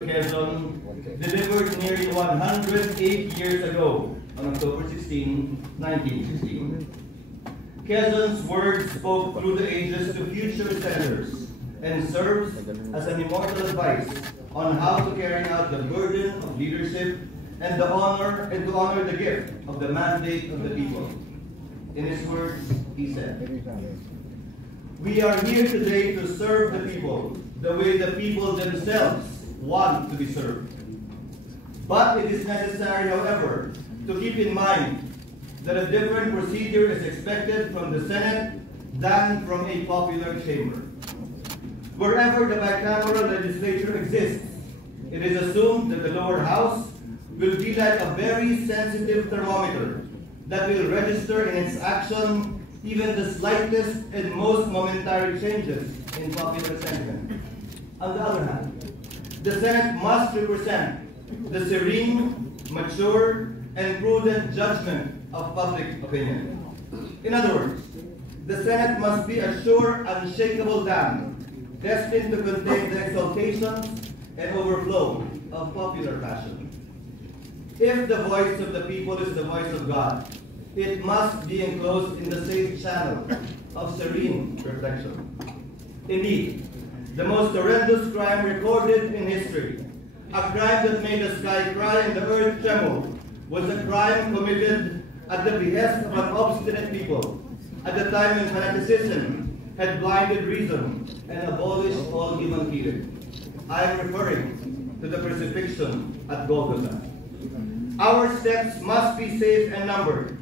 Quezon, delivered nearly 108 years ago on October 16, 1916. Quezon's words spoke through the ages to future senators and serves as an immortal advice on how to carry out the burden of leadership and to honor the gift of the mandate of the people. In his words, he said, "We are here today to serve the people the way the people themselves want to be served. But it is necessary, however, to keep in mind that a different procedure is expected from the Senate than from a popular chamber. Wherever the bicameral legislature exists, it is assumed that the lower house will be like a very sensitive thermometer that will register in its action even the slightest and most momentary changes in popular sentiment. On the other hand, the Senate must represent the serene, mature, and prudent judgment of public opinion. In other words, the Senate must be a sure, unshakable dam, destined to contain the exaltations and overflow of popular passion. If the voice of the people is the voice of God, it must be enclosed in the safe channel of serene reflection. Indeed, the most horrendous crime recorded in history, a crime that made the sky cry and the earth tremble, was a crime committed at the behest of an obstinate people, at the time when fanaticism had blinded reason and abolished all human feeling. I am referring to the crucifixion at Golgotha. Our steps must be safe and numbered.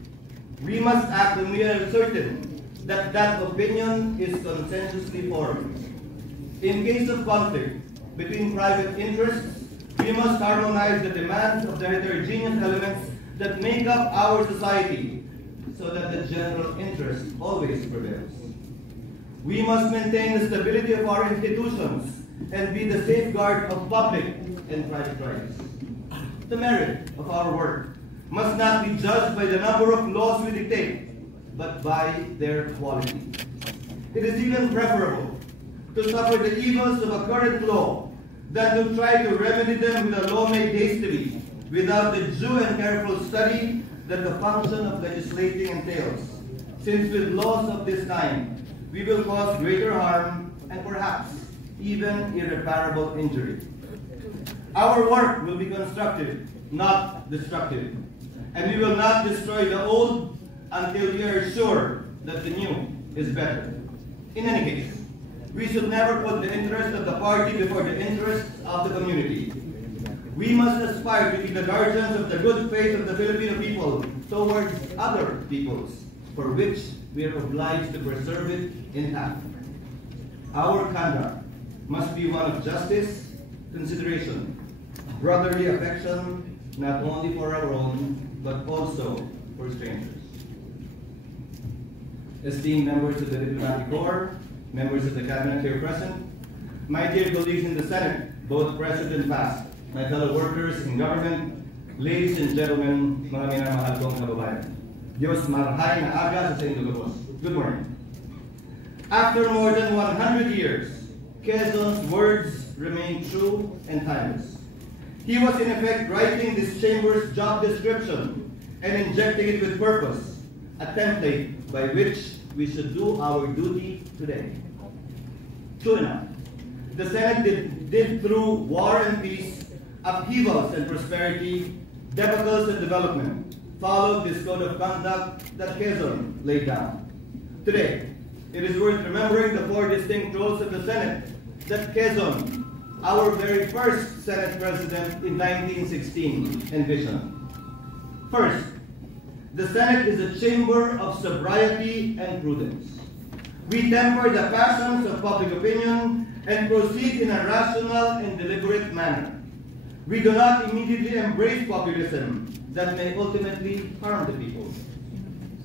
We must act when we are certain that that opinion is consensuously formed. In case of conflict between private interests, we must harmonize the demands of the heterogeneous elements that make up our society so that the general interest always prevails. We must maintain the stability of our institutions and be the safeguard of public and private rights. The merit of our work must not be judged by the number of laws we dictate, but by their quality. It is even preferable to suffer the evils of a current law than to try to remedy them with a law made hastily, without the due and careful study that the function of legislating entails. Since with laws of this kind, we will cause greater harm and perhaps even irreparable injury. Our work will be constructive, not destructive, and we will not destroy the old until we are sure that the new is better. In any case, we should never put the interest of the party before the interests of the community. We must aspire to be the guardians of the good faith of the Filipino people towards other peoples, for which we are obliged to preserve it intact. Our conduct must be one of justice, consideration, brotherly affection, not only for our own, but also for strangers. Esteemed members of the Diplomatic Corps, members of the Cabinet here present, my dear colleagues in the Senate, both present and past, my fellow workers in government, ladies and gentlemen, mga minamahal kong kababayan. Diyos marhay na aga sa inyong lubos. Good morning. After more than 100 years, Quezon's words remain true and timeless. He was in effect writing this chamber's job description and injecting it with purpose, a template by which we should do our duty today. True enough, the Senate did through war and peace, upheavals and prosperity, debacles and development, followed this code of conduct that Quezon laid down. Today, it is worth remembering the four distinct roles of the Senate that Quezon, our very first Senate President in 1916, envisioned. First, the Senate is a chamber of sobriety and prudence. We temper the passions of public opinion and proceed in a rational and deliberate manner. We do not immediately embrace populism that may ultimately harm the people.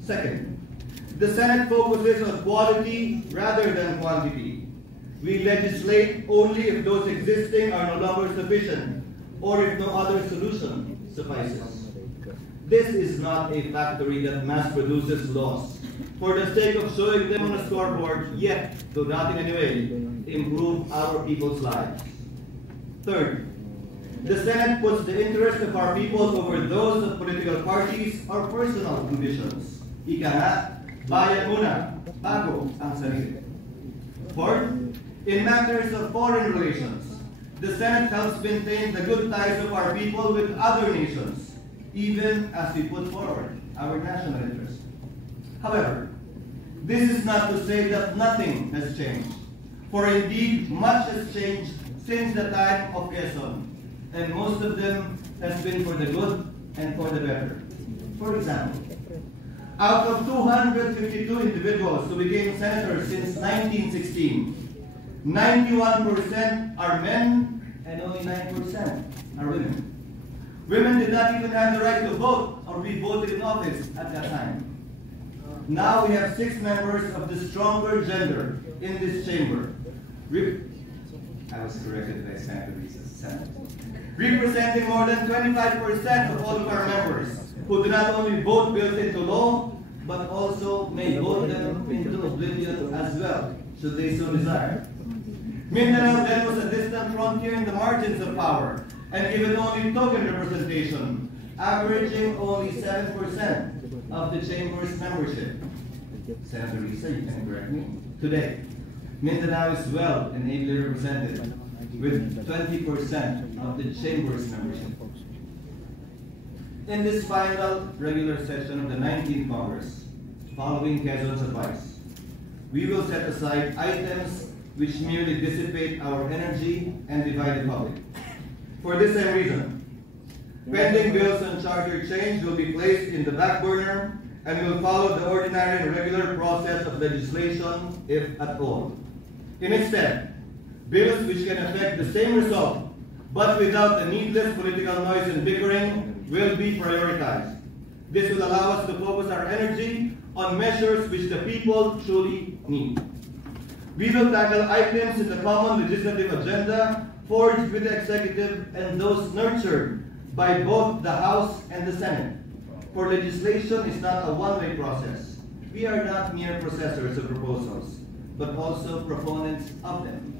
Second, the Senate focuses on quality rather than quantity. We legislate only if those existing are no longer sufficient or if no other solution suffices. This is not a factory that mass produces laws for the sake of showing them on a scoreboard, yet, to not in any way, improve our people's lives. Third, The Senate puts the interest of our people over those of political parties or personal ambitions. Ika nga, bayan muna, bago ang sarili. Fourth, in matters of foreign relations, the Senate helps maintain the good ties of our people with other nations, even as we put forward our national interest. However, this is not to say that nothing has changed, for indeed much has changed since the time of Quezon, and most of them has been for the good and for the better. For example, out of 252 individuals who became senators since 1916, 91% are men and only 9% are women. Women did not even have the right to vote or be voted in office at that time. Now we have 6 members of the stronger gender in this chamber. I was corrected by Senator Risa's Senate. Representing more than 25% of all of our members who do not only vote bills into law, but also may vote them into oblivion as well, should they so desire. Mindanao then was a distant frontier in the margins of power, and given only token representation, averaging only 7% of the Chamber's membership. Senator Risa, you can correct me. Today, Mindanao is well and ably represented, with 20% of the Chamber's membership. In this final regular session of the 19th Congress, following Quezon's advice, we will set aside items which merely dissipate our energy and divide the public. For this same reason, pending bills on charter change will be placed in the back burner and will follow the ordinary and regular process of legislation, if at all. Instead, bills which can affect the same result, but without the needless political noise and bickering, will be prioritized. This will allow us to focus our energy on measures which the people truly need. We will tackle items in the common legislative agenda forged with the executive and those nurtured by both the House and the Senate. For legislation is not a one-way process. We are not mere processors of proposals, but also proponents of them.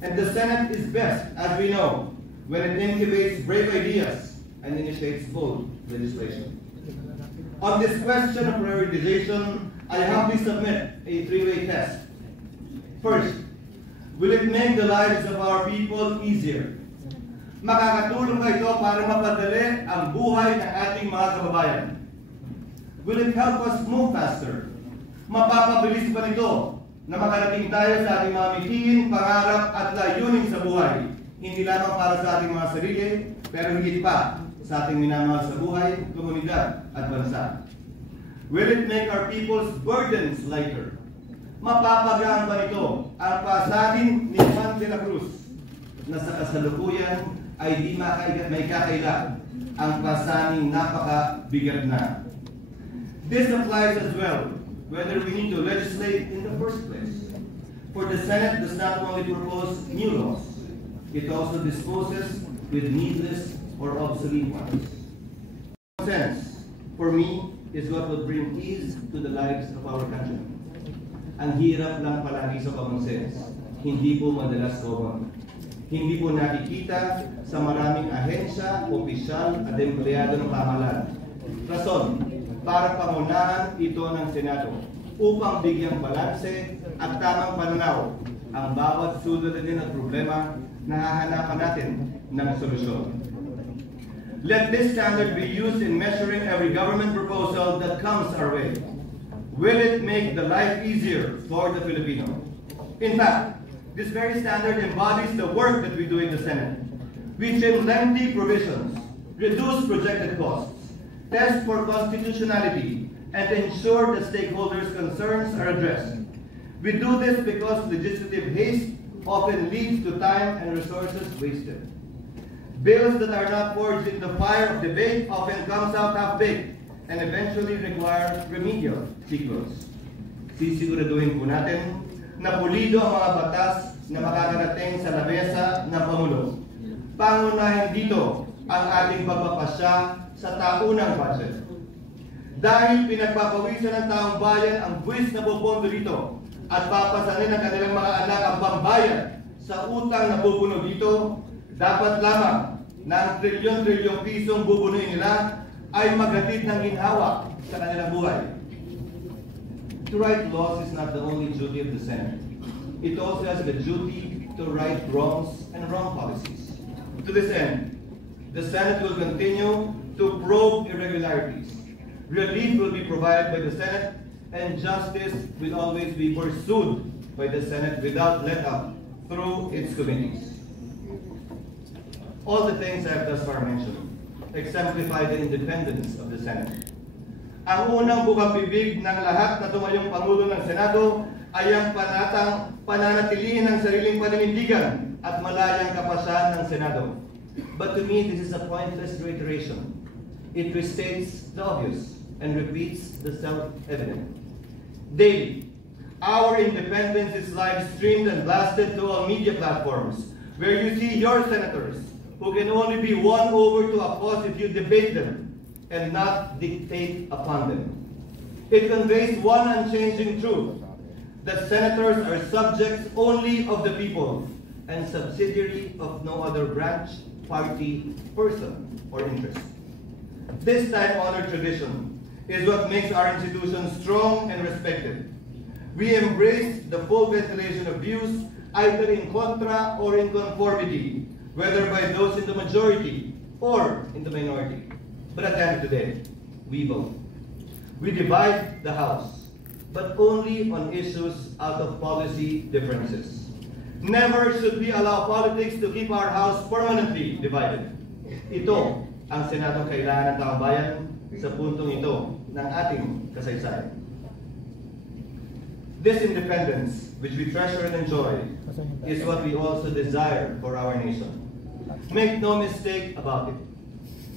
And the Senate is best, as we know, when it incubates brave ideas and initiates bold legislation. On this question of prioritization, I humbly submit a 3-way test. First, will it make the lives of our people easier? Makakatulong ba ito para mapadali ang buhay ng ating mga kababayan? Will it help us move faster? Mapapabilis ba nito na makarating tayo sa ating mga mithiin, pangarap at layunin sa buhay? Hindi lamang para sa ating mga sarili, pero higit pa sa ating minamahal sa buhay, komunidad at bansa. Will it make our people's burdens lighter? Mapapagaan ba nito ang pasanin ni Juan de la Cruz na sa kasalukuyan ay di may kakaila ang pasaning napakabigat na? This applies as well whether we need to legislate in the first place. For the Senate does not only propose new laws, it also disposes with needless or obsolete ones. Common sense, for me, is what would bring ease to the lives of our country. Ang hirap lang palagi sa common sense, hindi po madalas common. Hindi po nakikita sa maraming ahensya, opisyal at empleyado ng pamahalaan. Rason, para pangunahan ito ng Senado upang bigyang balanse at tamang pananaw ang bawat suliranin at problema na hahanapan natin ng solusyon. Let this standard be used in measuring every government proposal that comes our way. Will it make the life easier for the Filipino? In fact, this very standard embodies the work that we do in the Senate. We trim lengthy provisions, reduce projected costs, test for constitutionality, and ensure that stakeholders' concerns are addressed. We do this because legislative haste often leads to time and resources wasted. Bills that are not forged in the fire of debate often comes out half-baked and eventually require remedial sequels. Sisiguraduhin po natin na pulido ang mga batas na makakarating sa labesa ng Pangulo. Pangunahin dito ang ating pagpapasya sa taunang budget. Dahil pinagpapawisan ng taong bayan ang buwis na pupondo dito at papasanin ng kanilang mga anak ang pambayad sa utang na pupuno dito, dapat lamang na ang trilyon-trilyong pisong bubunuin nila ay maghatid ng ginhawa sa kanilang buhay. To write laws is not the only duty of the Senate. It also has the duty to right wrongs and wrong policies. To this end, the Senate will continue to probe irregularities. Relief will be provided by the Senate, and justice will always be pursued by the Senate without let-up through its committees. All the things I have thus far mentioned exemplify the independence of the Senate. Ang unang bukang bibig ng lahat na tumayong Pangulo ng Senado ay ang pananatilihin ng sariling paninindigan at malayang kapasahan ng Senado. But to me, this is a pointless reiteration. It restates the obvious and repeats the self-evident. Daily, our independence is live-streamed and blasted to all media platforms, where you see your senators, who can only be won over to a cause if you debate them and not dictate upon them. It conveys one unchanging truth, that senators are subjects only of the people and subsidiary of no other branch, party, person, or interest. This time-honored tradition is what makes our institution strong and respected. We embrace the full ventilation of views, either in contra or in conformity, whether by those in the majority or in the minority. But at the end of the day, we vote. We divide the House, but only on issues out of policy differences. Never should we allow politics to keep our House permanently divided. Ito ang Senadong kailangan ng taong bayan sa puntong ito ng ating kasaysayan. This independence, which we treasure and enjoy, is what we also desire for our nation. Make no mistake about it.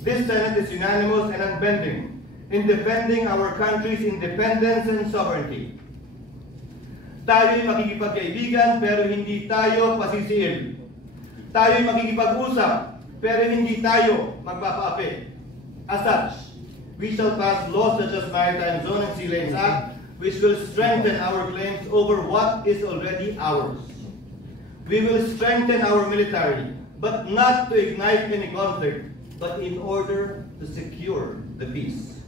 This Senate is unanimous and unbending in defending our country's independence and sovereignty. Tayo'y makikipagkaibigan pero hindi tayo pasisiil. Tayo'y makikipag-usap pero hindi tayo magpapaapi. As such, we shall pass laws such as Maritime Zone and Sea Lanes Act, which will strengthen our claims over what is already ours. We will strengthen our military, but not to ignite any conflict, but in order to secure the peace.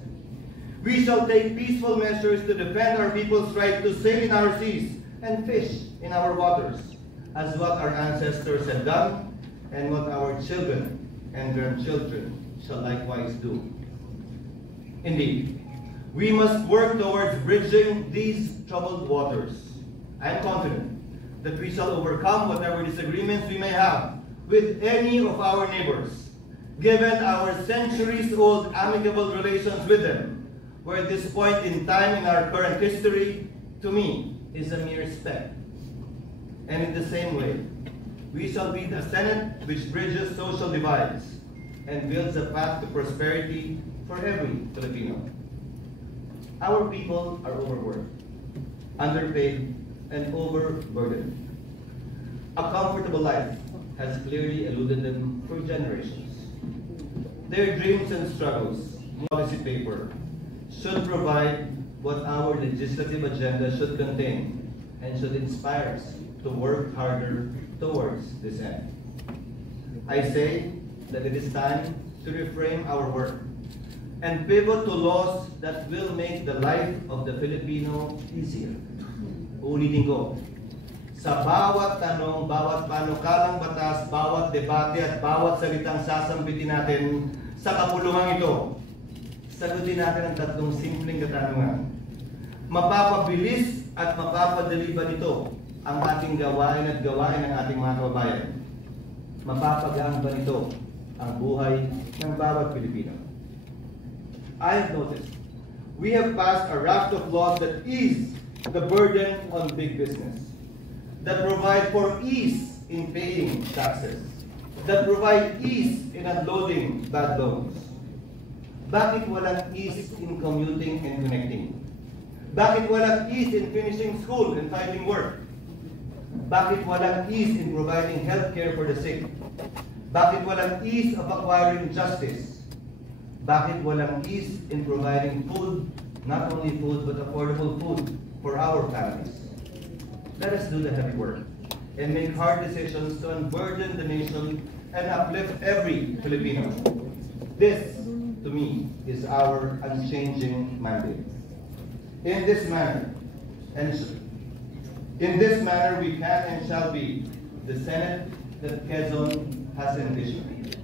We shall take peaceful measures to defend our people's right to sail in our seas and fish in our waters, as what our ancestors have done and what our children and grandchildren shall likewise do. Indeed, we must work towards bridging these troubled waters. I am confident that we shall overcome whatever disagreements we may have with any of our neighbors, given our centuries-old amicable relations with them, where this point in time in our current history, to me, is a mere speck. And in the same way, we shall be the Senate which bridges social divides and builds a path to prosperity for every Filipino. Our people are overworked, underpaid, and overburdened. A comfortable life has clearly eluded them for generations. Their dreams and struggles, policy paper, should provide what our legislative agenda should contain and should inspire us to work harder towards this end. I say that it is time to reframe our work and pivot to laws that will make the life of the Filipino easier. Ulitin ko, sa bawat tanong, bawat panukalang batas, bawat debate at bawat salitang sasambitin natin sa kapulungan ito, sagutin natin ang tatlong simpleng katanungan. Mapapabilis at mapapadali ba nito ang ating gawain at gawain ng ating mga kababayan? Mapapagaan ba nito ang buhay ng bawat Pilipino? I have noticed we have passed a raft of laws that ease the burden on big business, that provide for ease in paying taxes, that provide ease in unloading bad loans. Bakit walang ease in commuting and connecting? Bakit walang ease in finishing school and finding work? Bakit walang ease in providing health care for the sick? Bakit walang ease of acquiring justice? Bakit walang ease in providing food, not only food, but affordable food for our families? Let us do the heavy work and make hard decisions to unburden the nation and uplift every Filipino. This, to me, is our unchanging mandate. In this manner, we can and shall be the Senate that Quezon has envisioned.